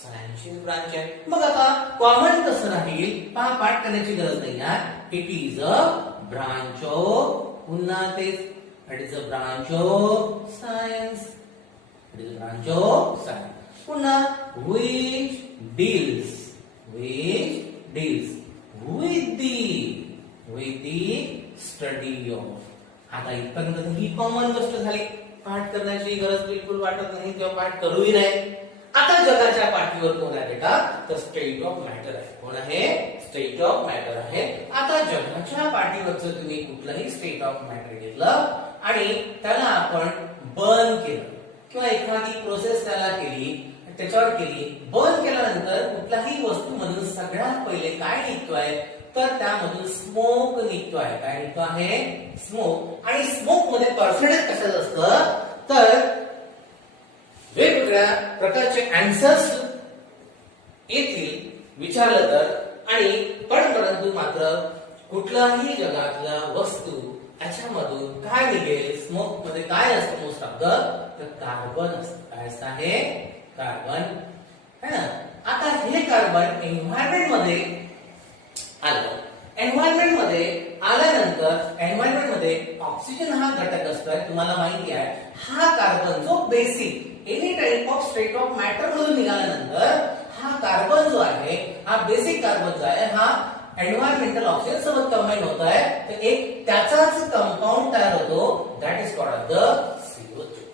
सायन्सची ब्रांच आहे. मग आता कॉमन कसं राहील पहा पाठ करण्याची गरज नाही आहे. It is a branch of पुन्हा तेच it is a branch of science. It is a branch of science. पुन्हा which deals with the study of. आता इथपर्यंत ही कॉमन गोष्ट झाली. पाठ करण्याची गरज बिलकुल वाटत नाही किंवा पाठ करूही नाही. आता जगाच्या पाठीवर कोण आहे बेटा तर स्टेट ऑफ मॅटर आहे. कोण आहे स्टेट ऑफ मॅटर आहे. आता जगाच्या पाठीवरचं तुम्ही कुठलंही स्टेट ऑफ मॅटर घेतलं आणि त्याला आपण बर्न केलं किंवा एखादी प्रोसेस त्याला केली त्याच्यावर केली. बर्न केल्यानंतर कुठलाही वस्तू मधून सगळ्यात पहिले काय निघतोय तर त्यामधून स्मोक निघतोय. काय निघतो आहे स्मोक. आणि स्मोक मध्ये पर्सेंटेज कशाचं असतं तर वेगवेगळ्या प्रकारचे आन्सर्स येतील विचारलं तर आणि परंतु मात्र कुठलाही जगातल्या वस्तू याच्यामधून काय निघेल, स्मोक मध्ये काय असतं मोस्ट ऑफ द, तर कार्बन असतं. काय असतं हे? कार्बन है ना. आता हे कार्बन एन्व्हायरमेंट मध्ये आलं. एन्व्हायरमेंट मध्ये आल्यानंतर एन्व्हायरमेंट मध्ये ऑक्सिजन हा घटक असतोय, तुम्हाला माहिती आहे. हा कार्बन जो basic any type of state of matter मधून निघाल्यानंतर हा कार्बन जो आहे, हा बेसिक कार्बन जो आहे, हा एन्व्हायरमेंटल ऑक्सिजन सोबत कंबाईन होत आहे, तर एक त्याचाच कंपाऊंड तयार होतो, that is called the CO2.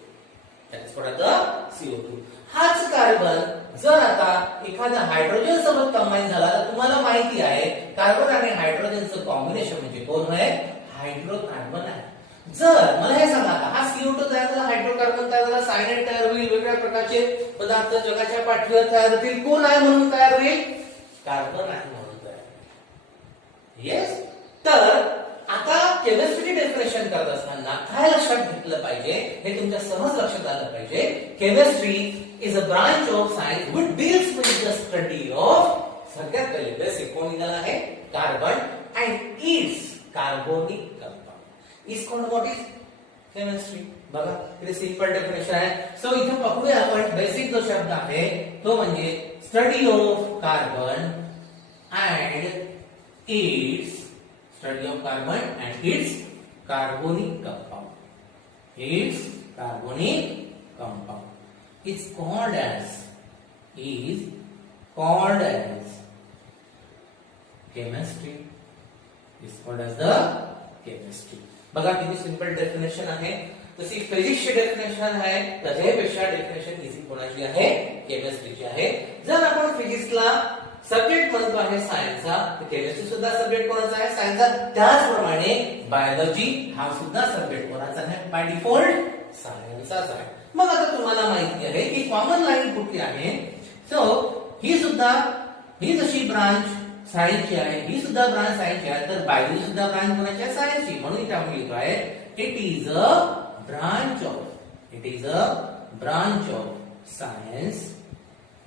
That is called the CO2. हाच कार्बन जर आता एखाद्या हायड्रोजन सोबत कंबाईन झाला तर तुम्हाला माहिती आहे कार्बन आणि हायड्रोजनचं कॉम्बिनेशन म्हणजे कोण आहे? हायड्रोकार्बन आहे. जर मला हे सांगा, हा CO2 तयार झाला, हायड्रोकार्बन तयार झाला, सायनाइड तयार होईल, वेगवेगळ्या प्रकारचे पदार्थ जगाच्या पाठीवर तयार होतील. कोण आहे म्हणून तयार होईल? कार्बन आहे म्हणून तयार होईल. येस. तर आता केमिस्ट्री डेफिनेशन करत असताना काय लक्षात घेतलं पाहिजे, हे तुमच्या सहज लक्षात आलं पाहिजे. Chemistry is a branch of science which deals with the study of, सगळ्यात पहिले बेसिक कोण निघाला आहे? Carbon and it's carbonic compound is called what is chemistry. बघा इथे सिंपल डेफिनेशन आहे. सो इथे बघूया आपण बेसिक जो शब्द आहे तो म्हणजे study of carbon and it's, study of carbon and its carbonic compound. Its carbonic compound is called as chemistry. Is called as the chemistry. बघा किती सिंपल डेफिनेशन आहे. तशी फिजिक्सची डेफिनेशन आहे, त्याच्यापेक्षा डेफिनेशन इझी कोणाची आहे? केमिस्ट्रीची आहे. जर आपण फिजिक्सला सब्जेक्ट म्हणतो आहे सायन्सचा, तर केमिस्ट्री सुद्धा सब्जेक्ट कोणाचा आहे? सायन्सचा. त्याचप्रमाणे बायोलॉजी हा सुद्धा सब्जेक्ट कोणाचा आहे? बाय डिफॉल्ट सायन्सचाच आहे. मग आता तुम्हाला माहिती आहे की कॉमन लाईन कुठली आहे. सो ही जशी ब्रांच सायन्सची आहे, ही सुद्धा ब्रांच सायन्सची आहे, तर बायोलॉजी सुद्धा ब्रांच कोणाची आहे? सायन्सची. म्हणून इथे आपण लिहितो आहे it is a branch of science.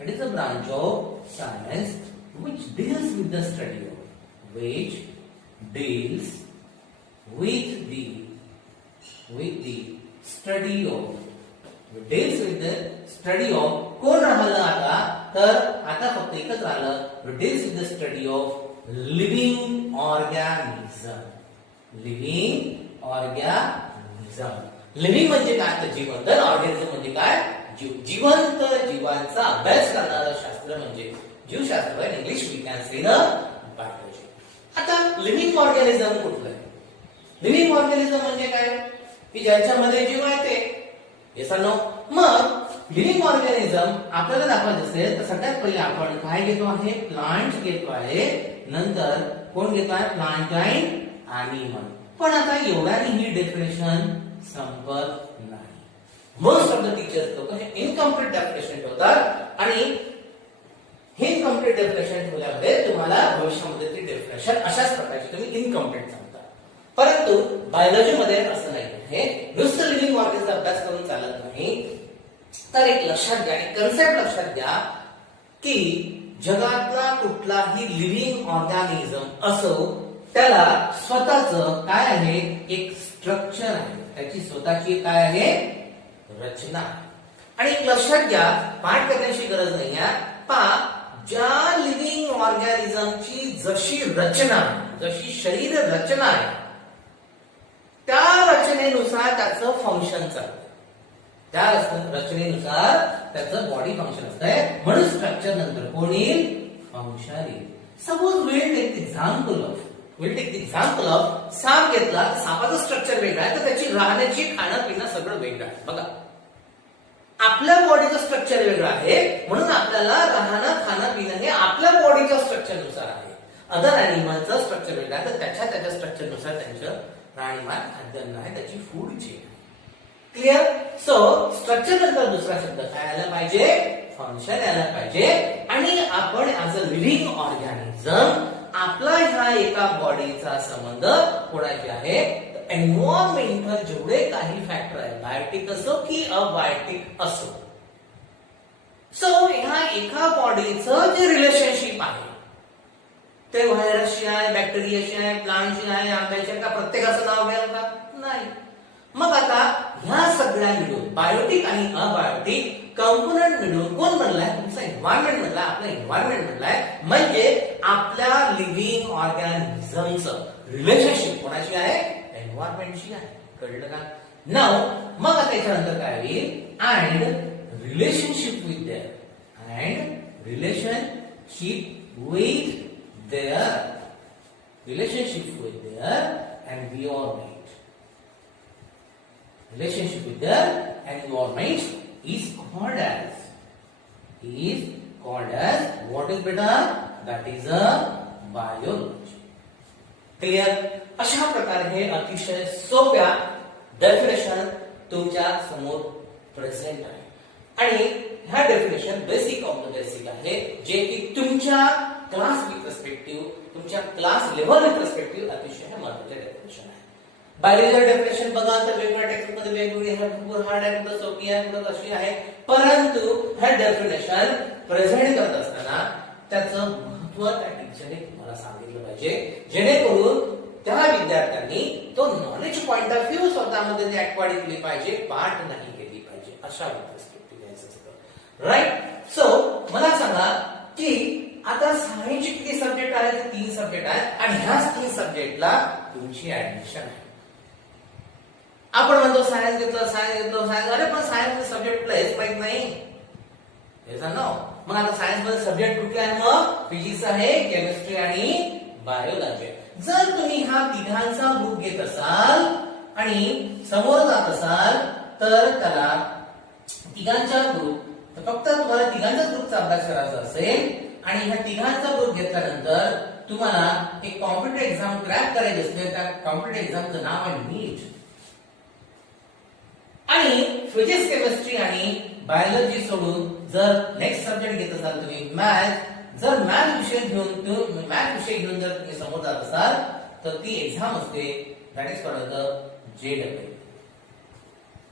It is a branch of science which deals with the study of, which deals with the study of, deals with the study of. कोण राहिलं आता? तर आता फक्त एकच राहिलं, deals with the study of living organism. Living म्हणजे काय? तर जीवन. तर ऑर्गॅनिझम म्हणजे काय? जिवंत जीवांचा अभ्यास करणारं शास्त्र म्हणजे जीवशास्त्र. In English we can say the biology. आता लिव्हिंग ऑर्गॅनिझम कुठलं आहे? लिव्हिंग ऑर्गॅनिझम म्हणजे काय? की ज्यांच्यामध्ये जीव आहे ते. Yes no. मग लिव्हिंग ऑर्गॅनिझम आपल्याला दाखवायचं असेल तर सगळ्यात पहिले आपण काय घेतो आहे? प्लांट घेतो आहे. नंतर कोण घेतो आहे? Plant and animal. पण आता एवढ्याने ही डेफिनेशन संपत नाही. मोस्ट ऑफ द टीचर्स लोक हे इनकम्प्लीट डेफिनेशन ठेवतात आणि हे इनकम्प्लीट डेफिनेशन ठेवल्यामुळे तुम्हाला भविष्यामध्ये ती डेफिनेशन अशाच प्रकारची तुम्ही इनकम्प्लीट सांगता. परंतु बायोलॉजी मध्ये असं नाही. हे नुसतं लिव्हिंग ऑर्गॅनिझमचा अभ्यास करून चालत नाही. तर एक लक्षात घ्या, एक कन्सेप्ट लक्षात घ्या की जगातला कुठलाही लिव्हिंग ऑर्गॅनिझम असो त्याला स्वतःच काय आहे? एक स्ट्रक्चर आहे. त्याची स्वतःची काय आहे? रचना. आणि एक लक्षात घ्या, पाठ करण्याची गरज नाही आहे. ज्या लिव्हिंग ऑर्गॅनिझमची जशी रचना, जशी शरीर रचना आहे त्या रचनेनुसार त्याचं फंक्शन चालतं. त्या रचनेनुसार त्याचं बॉडी फंक्शन असतंय. म्हणून स्ट्रक्चर नंतर कोण येईल? फंक्शन येईल. Suppose will take example of साप घेतला. सापाचं स्ट्रक्चर वेगळं आहे, तर त्याची राहण्याची खाणं पिणं सगळं वेगळं आहे. बघा आपल्या बॉडीचं स्ट्रक्चर वेगळं आहे, म्हणून आपल्याला राहणं खाणं पिणं हे आपल्या बॉडीच्या स्ट्रक्चरनुसार आहे. अदर ॲनिमलचं स्ट्रक्चर वेगळं आहे, तर त्याच्या स्ट्रक्चरनुसार त्यांचं राहणीमान खाद्यान्न आहे, त्याची food chain. Clear? So structure नंतर दुसरा शब्द काय आला पाहिजे? फंक्शन यायला पाहिजे. आणि आपण ऍज अ लिव्हिंग ऑर्गॅनिझम आपला ह्या एका बॉडीचा संबंध कोणाशी आहे? एन्व्हायरमेंटल जेवढे काही फॅक्टर आहेत, बायोटिक असो की अबायोटिक असो, सो ह्या एका बॉडीचं जे रिलेशनशिप आहे ते व्हायरसची आहे, बॅक्टेरियाची आहे, प्लांटची आहे, आंब्याची आहे, का प्रत्येकाचं नाव घ्याल का? नाही. मग आता ह्या सगळ्या मिळून बायोटिक आणि अबायोटिक कंपोनंट मिळून कोण बनलाय? तुमचा एन्व्हायरमेंट बनलाय, आपला एन्व्हायरमेंट बनलाय. म्हणजे आपल्या लिव्हिंग ऑर्गॅनिझमचं रिलेशनशिप कोणाची आहे? एन्व्हायरमेंटची आहे. कळलं का? नाउ मग आता याच्यानंतर काय होईल? And relationship with there, and relationship with there, relationship with there and environment. Relationship with the environment is called as what is beta? That is a biology. Clear? अशा प्रकारे हे अतिशय सोप्या डेफिनेशन तुमच्या समोर प्रेझेंट आहे आणि ह्या definition basic of the basic आहे, जे की तुमच्या क्लास विथ रिस्पेक्टिव्ह, तुमच्या क्लास लेव्हल विथ रिस्पेक्टिव्ह अतिशय महत्त्वाचे डेफिनेशन आहे. बायोलॉजी डेफिनेशन बघा तर वेगवेगळ्या टेक्स्ट मध्ये वेगवेगळी आहे, खूप हार्ड आहे, खूप सोपी आहे, खूप कशी आहे. परंतु हे डेफिनेशन प्रेझेंट करत असताना त्याचं महत्त्व त्या टीचरने तुम्हाला सांगितलं पाहिजे, जेणेकरून त्या विद्यार्थ्यांनी तो नॉलेज पॉइंट ऑफ व्ह्यू स्वतःमध्ये ती ऍक्वायर्ड केली पाहिजे, पाठ नाही केली पाहिजे. अशा विद्यार्थी घ्यायचं असतं. राईट? सो मला सांगा की आता सायन्सचे किती सब्जेक्ट आहेत? 3 सब्जेक्ट आहेत आणि ह्याच 3 सब्जेक्टला तुमची ऍडमिशन आहे. आपण म्हणतो सायन्स घेतलं, अरे पण सायन्स सब्जेक्ट कुठला हेच माहित नाही. मग आता सायन्स मध्ये सब्जेक्ट कुठले आहे? मग फिजिक्स आहे, केमिस्ट्री आणि बायोलॉजी. जर तुम्ही हा तिघांचा ग्रुप घेत असाल आणि समोर जात असाल तर त्याला तिघांचा ग्रुप, फक्त तुम्हाला तिघांचा ग्रुपचा अभ्यास करायचा असेल आणि ह्या तिघांचा ग्रुप घेतल्यानंतर तुम्हाला एक कॉम्पिटिटिव्ह एक्झाम क्रॅक करायची असेल, त्या कॉम्पिटिटिव्ह एक्झामचं नाव आहे नीट. आणि फिजिक्स, केमिस्ट्री आणि बायोलॉजी सोडून जर नेक्स्ट सब्जेक्ट घेत असाल तुम्ही मॅथ, जर मॅथ विषय घेऊन जर तुम्ही समोर जात असाल तर ती एक्झाम असते, दॅट इज कॉल्ड JEE.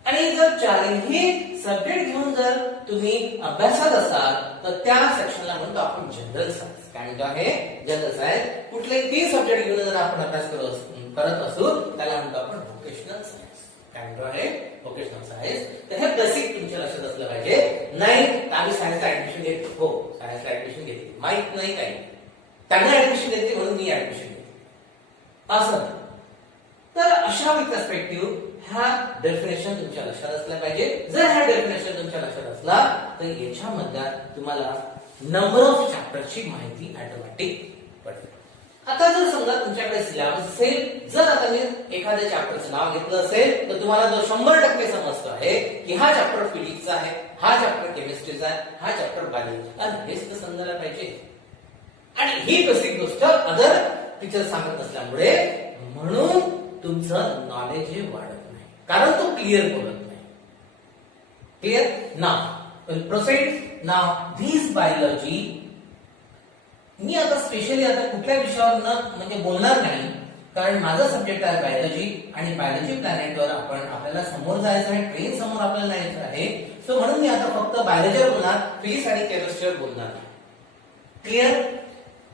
आणि जर चारही सब्जेक्ट घेऊन जर तुम्ही अभ्यासात असाल तर त्या सेक्शनला म्हणतो आपण जनरल सायन्स. काय म्हणतो आहे? General science. कुठलेही 3 सब्जेक्ट घेऊन जर आपण अभ्यास करत असू त्याला म्हणतो आपण व्होकेशनल सायन्स. काय म्हणतो आहे? Vocational science. तर हे बेसिक तुमच्या लक्षात असलं पाहिजे. नाही आम्ही सायन्सला ऍडमिशन घेतो, हो सायन्सला ऍडमिशन घेते, माहित नाही काही, त्यांना ऍडमिशन घेते म्हणून मी ऍडमिशन घेते असं. तर अशा विथ पर्स्पेक्टिव्ह ह्या डेफिनेशन तुमच्या लक्षात असल्या पाहिजे. जर ह्या डेफिनेशन तुमच्या लक्षात असला तर याच्यामध्ये तुम्हाला नंबर ऑफ चॅप्टरची माहिती ऑटोमॅटिक पडेल. आता जर समजा तुमच्याकडे सिलेबस असेल, जर आता मी एखाद्या चॅप्टरचं नाव घेतलं असेल तर तुम्हाला जो 100% समजतो आहे की हा चॅप्टर फिजिक्सचा आहे, हा चॅप्टर केमिस्ट्रीचा आहे, हा चॅप्टर बायोलॉजी, आणि हेच तर समजायला पाहिजे. आणि ही बेसिक गोष्ट अदर टीचर सांगत नसल्यामुळे म्हणून तुमचं नॉलेज हे वाढत नाही, कारण तो क्लिअर बोलत नाही. Clear? Now proceed. Now this biology, मी आता स्पेशली आता कुठल्या विषयावर म्हणजे बोलणार नाही, कारण माझा सब्जेक्ट आहे बायोलॉजी आणि बायोलॉजी प्लॅनेटवर आपल्याला समोर जायचं आहे, ट्रेन समोर आपल्याला यायचं आहे. सो म्हणून मी आता फक्त बायोलॉजीवर बोलणार, फिजिक्स आणि केमिस्ट्रीवर बोलणार. क्लिअर?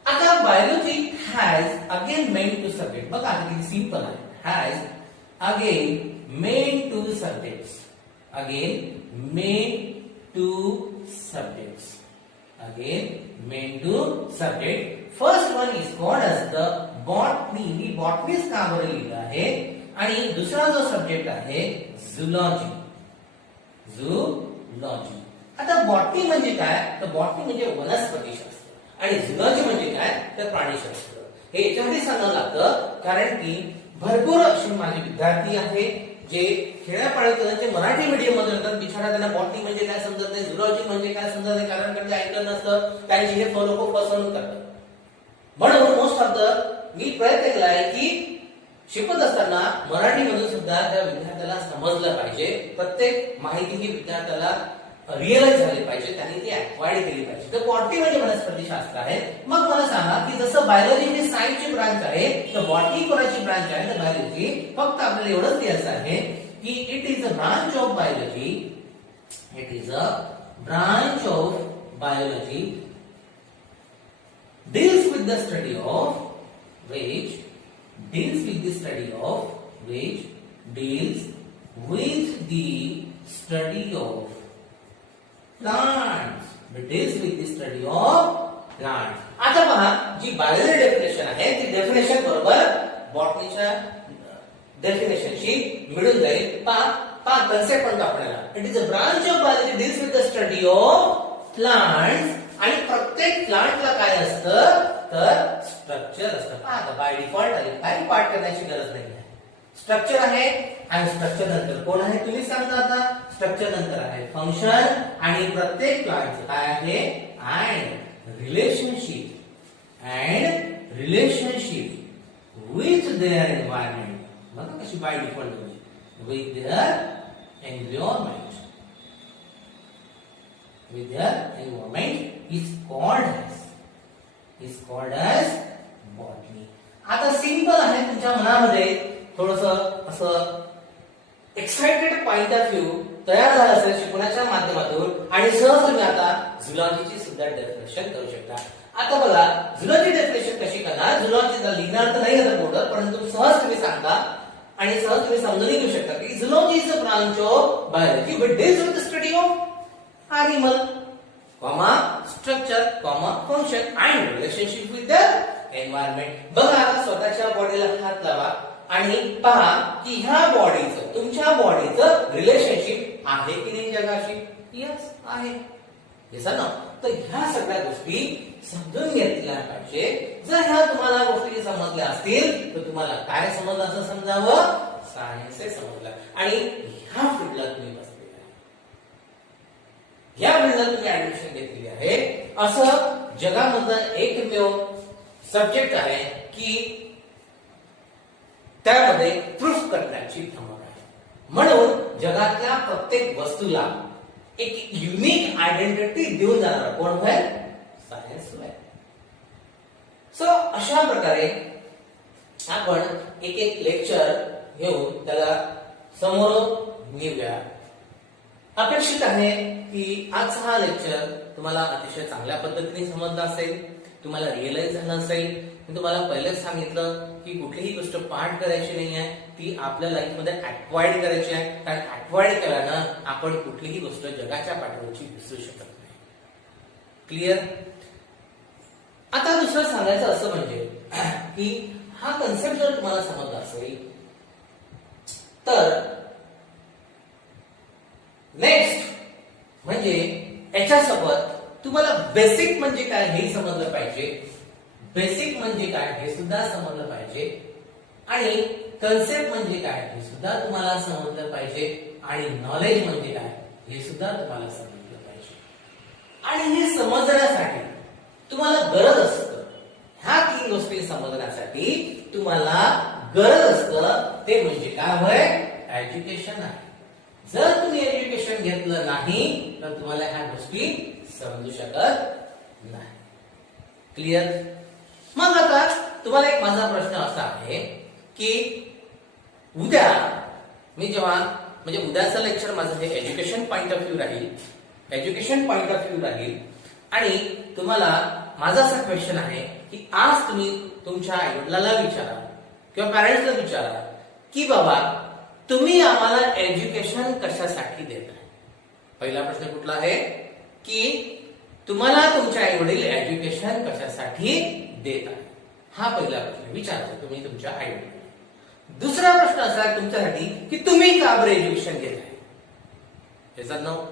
आता biology has again main two subject. बघा किती सिंपल आहे. Has again main two subjects. Again main two subjects. Again, main two subject. First one is called as the botany. मी बॉटनीच का बरं लिहिलं आहे. आणि दुसरा जो सब्जेक्ट आहे झुलॉजी. झुलॉजी. आता बॉटनी म्हणजे काय? तर बॉटनी म्हणजे वनस्पतीशास्त्र आणि झुलॉजी म्हणजे काय? तर प्राणीशास्त्र. हे याच्यासाठी सांगावं लागतं कारण की भरपूर असे माझे विद्यार्थी आहेत जे खेड्यापाड्यात त्यांचे मराठी मीडियम मध्ये होतात, बिचारा त्यांना बॉटनी म्हणजे काय समजत नाही, झुलॉजी म्हणजे काय समजत नाही, कारण त्यांचे ऐकलं नसतं, त्यांची हे फॉलो खूप फसवणूक करतात. म्हणून मोस्ट ऑफ द मी प्रयत्न केला आहे की शिकवत असताना मराठी मधून सुद्धा त्या विद्यार्थ्याला समजलं पाहिजे, प्रत्येक माहिती ही विद्यार्थ्याला रिअलाइज झाली पाहिजे, त्यांनी ती ऍक्वायर्ड केली पाहिजे. तर बॉटनी म्हणजे वनस्पतीशास्त्र आहे. मग मला सांगा की जसं बायोलॉजी ही सायन्सची ब्रांच आहे तर बॉटनी कोणाची ब्रांच आहे? तर बायोलॉजी. फक्त आपल्याला एवढंच लिहायचं आहे की it is a branch of biology. It is a branch of biology deals with the study of which deals with the study of which deals with the study of plants. It deals with the study of plants. आता पहा जी biology definition आहे ती definition बरोबर बॉटनीच्या डेफिनेशनशी मिळून जाईल. पहा concept म्हणतो आपल्याला it is a branch of biology deals with the study of plants. आणि प्रत्येक प्लांटला काय असतं तर स्ट्रक्चर असतं. पहा बाय डिफॉल्ट आहे काही पार्ट करण्याची गरज नाही आहे. स्ट्रक्चर आहे आणि स्ट्रक्चर नंतर कोण आहे तुम्ही सांगता. आता स्ट्रक्चर नंतर आहे फंक्शन आणि प्रत्येक प्लांटचं काय आहे and relationship with their environment. बघा कशी बाय डिफॉल्ट होती with their environment. With their environment is called as botany. आता सिंपल आहे तुमच्या मनामध्ये थोडस असं एक्साइटेड पॉइंट ऑफ व्ह्यू तयार झाला असेल शिकवण्याच्या माध्यमातून आणि सहज तुम्ही आता झुलॉजीची सुद्धा डेफिनेशन करू शकता. आता बघा झुलॉजी डेफिनेशन कशी करणार. झुलॉजीचा लिहिणार तर नाही आता बोर्डर परंतु सहज तुम्ही सांगता आणि सहज तुम्ही समजून घेऊ शकता की zoology is a branch of biology which deals with the study of animal comma structure comma function and relationship with the environment. बघा आता स्वतःच्या बॉडीला हात लावा आणि पहा की ह्या बॉडीचं तुमच्या बॉडीचं रिलेशनशिप आहे की नाही जगाशी. यस आहे. येस ना. तर ह्या सगळ्या गोष्टी समजून घेतल्या पाहिजे. जर ह्या तुम्हाला गोष्टी समजल्या असतील तर तुम्हाला काय समजलं असं समजावं सायन्स हे समजलं. आणि ह्या फील्डला तुम्ही बसलेले आहे. ह्या फील्डला तुम्ही ऍडमिशन घेतलेली आहे. असं जगामधला एकमेव सब्जेक्ट आहे की त्यामध्ये प्रूफ करण्याची धमक आहे. म्हणून जगातल्या प्रत्येक वस्तूला एक युनिक आयडेंटिटी देऊन जाणार कोण होय सायन्स होय. सो अशा प्रकारे आपण एक एक लेक्चर घेऊन त्याला समोर नेऊया. अपेक्षित आहे की आजचा हा लेक्चर तुम्हाला अतिशय चांगल्या पद्धतीने समजला असेल. तुम्हाला रिअलाइज झालं असेल. मी तुम्हाला पहिलेच सांगितलं की कुठलीही गोष्ट पाठ करायची नाही आहे ती आपल्या लाईफ मध्ये ऍक्वायर्ड करायची आहे. कारण ऍक्वायर्ड केल्यानं आपण कुठलीही गोष्ट जगाच्या पाठीवरची विसरू शकत नाही. क्लिअर. आता दुसरं सांगायचं असं म्हणजे की हा कन्सेप्ट जर तुम्हाला समजला असेल तर नेक्स्ट म्हणजे याच्यासोबत तुम्हाला बेसिक म्हणजे काय हे समजलं पाहिजे. बेसिक म्हणजे काय हे सुद्धा समजलं पाहिजे आणि कन्सेप्ट म्हणजे काय हे सुद्धा तुम्हाला समजलं पाहिजे आणि नॉलेज म्हणजे काय हे सुद्धा तुम्हाला समजलं पाहिजे. आणि हे समजण्यासाठी तुम्हाला गरज असतं ह्या तीन गोष्टी समजण्यासाठी तुम्हाला गरज असतं ते म्हणजे काय होय एज्युकेशन आहे. जर तुम्ही एज्युकेशन घेतलं नाही तर तुम्हाला ह्या गोष्टी समजू शकत नाही. क्लिअर. मग आता तुम्हाला एक माझा प्रश्न असा आहे की उद्या मी जेव्हा म्हणजे उद्याचं लेक्चर माझं हे एज्युकेशन पॉइंट ऑफ व्ह्यू राहील. एज्युकेशन पॉइंट ऑफ व्ह्यू राहील आणि तुम्हाला माझा असा क्वेश्चन आहे की आज तुम्ही तुमच्या आईवडिलाला विचारा किंवा पॅरेंट्सला विचारा की बाबा तुम्ही आम्हाला एज्युकेशन कशासाठी देताय. पहिला प्रश्न कुठला आहे की तुम्हाला तुमचे आई वडील एज्युकेशन कशासाठी देत आहे. हा पहिला प्रश्न विचारायचा तुम्ही तुमच्या आई वडिलांना. दुसरा प्रश्न असा आहे तुमच्यासाठी की तुम्ही का बरं एज्युकेशन घेत आहे. याचा नाव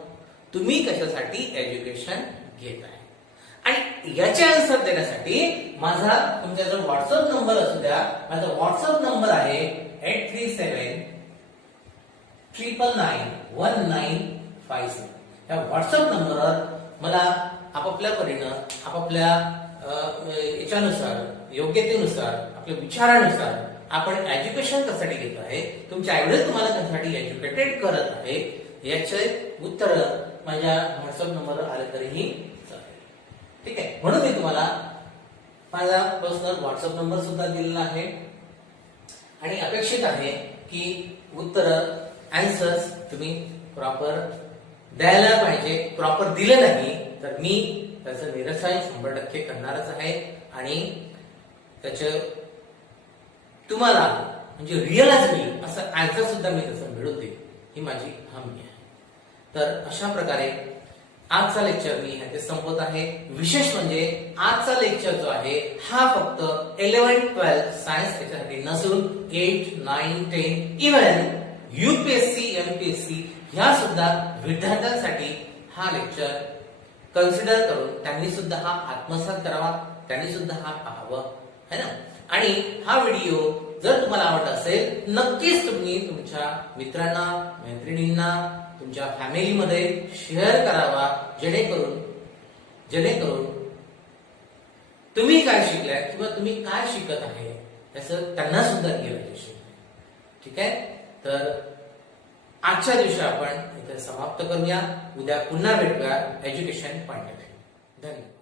तुम्ही कशासाठी एज्युकेशन घेत आहे. आणि याचे आन्सर देण्यासाठी माझा तुमचा जर व्हॉट्सअप नंबर असू द्या. माझा व्हॉट्सअप नंबर आहे 8379991957. या व्हॉट्सअप नंबरवर मला आपापल्या परीनं आपापल्या इच्छानुसार योग्यतेनुसार आपल्या विचारानुसार आपण एज्युकेशन कशासाठी घेतो आहे तुमच्या आईवडील तुम्हाला कशासाठी एज्युकेटेड करत आहे याचे उत्तर माझ्या व्हॉट्सअप नंबरवर आले तरीही चालेल. ठीक आहे. म्हणून मी तुम्हाला माझा पर्सनल व्हॉट्सअप नंबर सुद्धा दिलेला आहे आणि अपेक्षित आहे की उत्तर आन्सर्स तुम्ही प्रॉपर द्यायला पाहिजे. प्रॉपर दिले नाही तर मी त्याचं निरसन 100% करणारच आहे आणि त्याचं तुम्हाला म्हणजे रिअलाइज होईल असं आन्सर सुद्धा मी तसं मिळवून देईन, ही माझी हमी आहे. तर अशा प्रकारे आजचा लेक्चर मी ह्याचे संपवत आहे. विशेष म्हणजे आजचा लेक्चर जो आहे हा फक्त 11-12 सायन्स याच्यासाठी नसून 8, 9, 10 इव्हन UPSC, MPSC ह्या सुद्धा विद्यार्थ्यांसाठी हा लेक्चर कन्सिडर करून त्यांनी सुद्धा हा आत्मसात करावा, त्यांनी सुद्धा हा पाहावं, है ना. आणि हा व्हिडिओ जर तुम्हाला आवडला असेल नक्कीच तुम्ही तुमच्या मित्रांना, मैत्रिणींना, तुमच्या फॅमिलीमध्ये शेअर करावा, जेणेकरून तुम्ही काय शिकलाय किंवा तुम्ही काय शिकत आहे याचं त्यांना सुद्धा रिअलायझेशन. ठीक आहे, तर आजच्या दिवशी आपण इथे समाप्त करूया. उद्या पुन्हा भेटूया एज्युकेशन पॉइंट ऑफ व्ह्यू. धन्यवाद.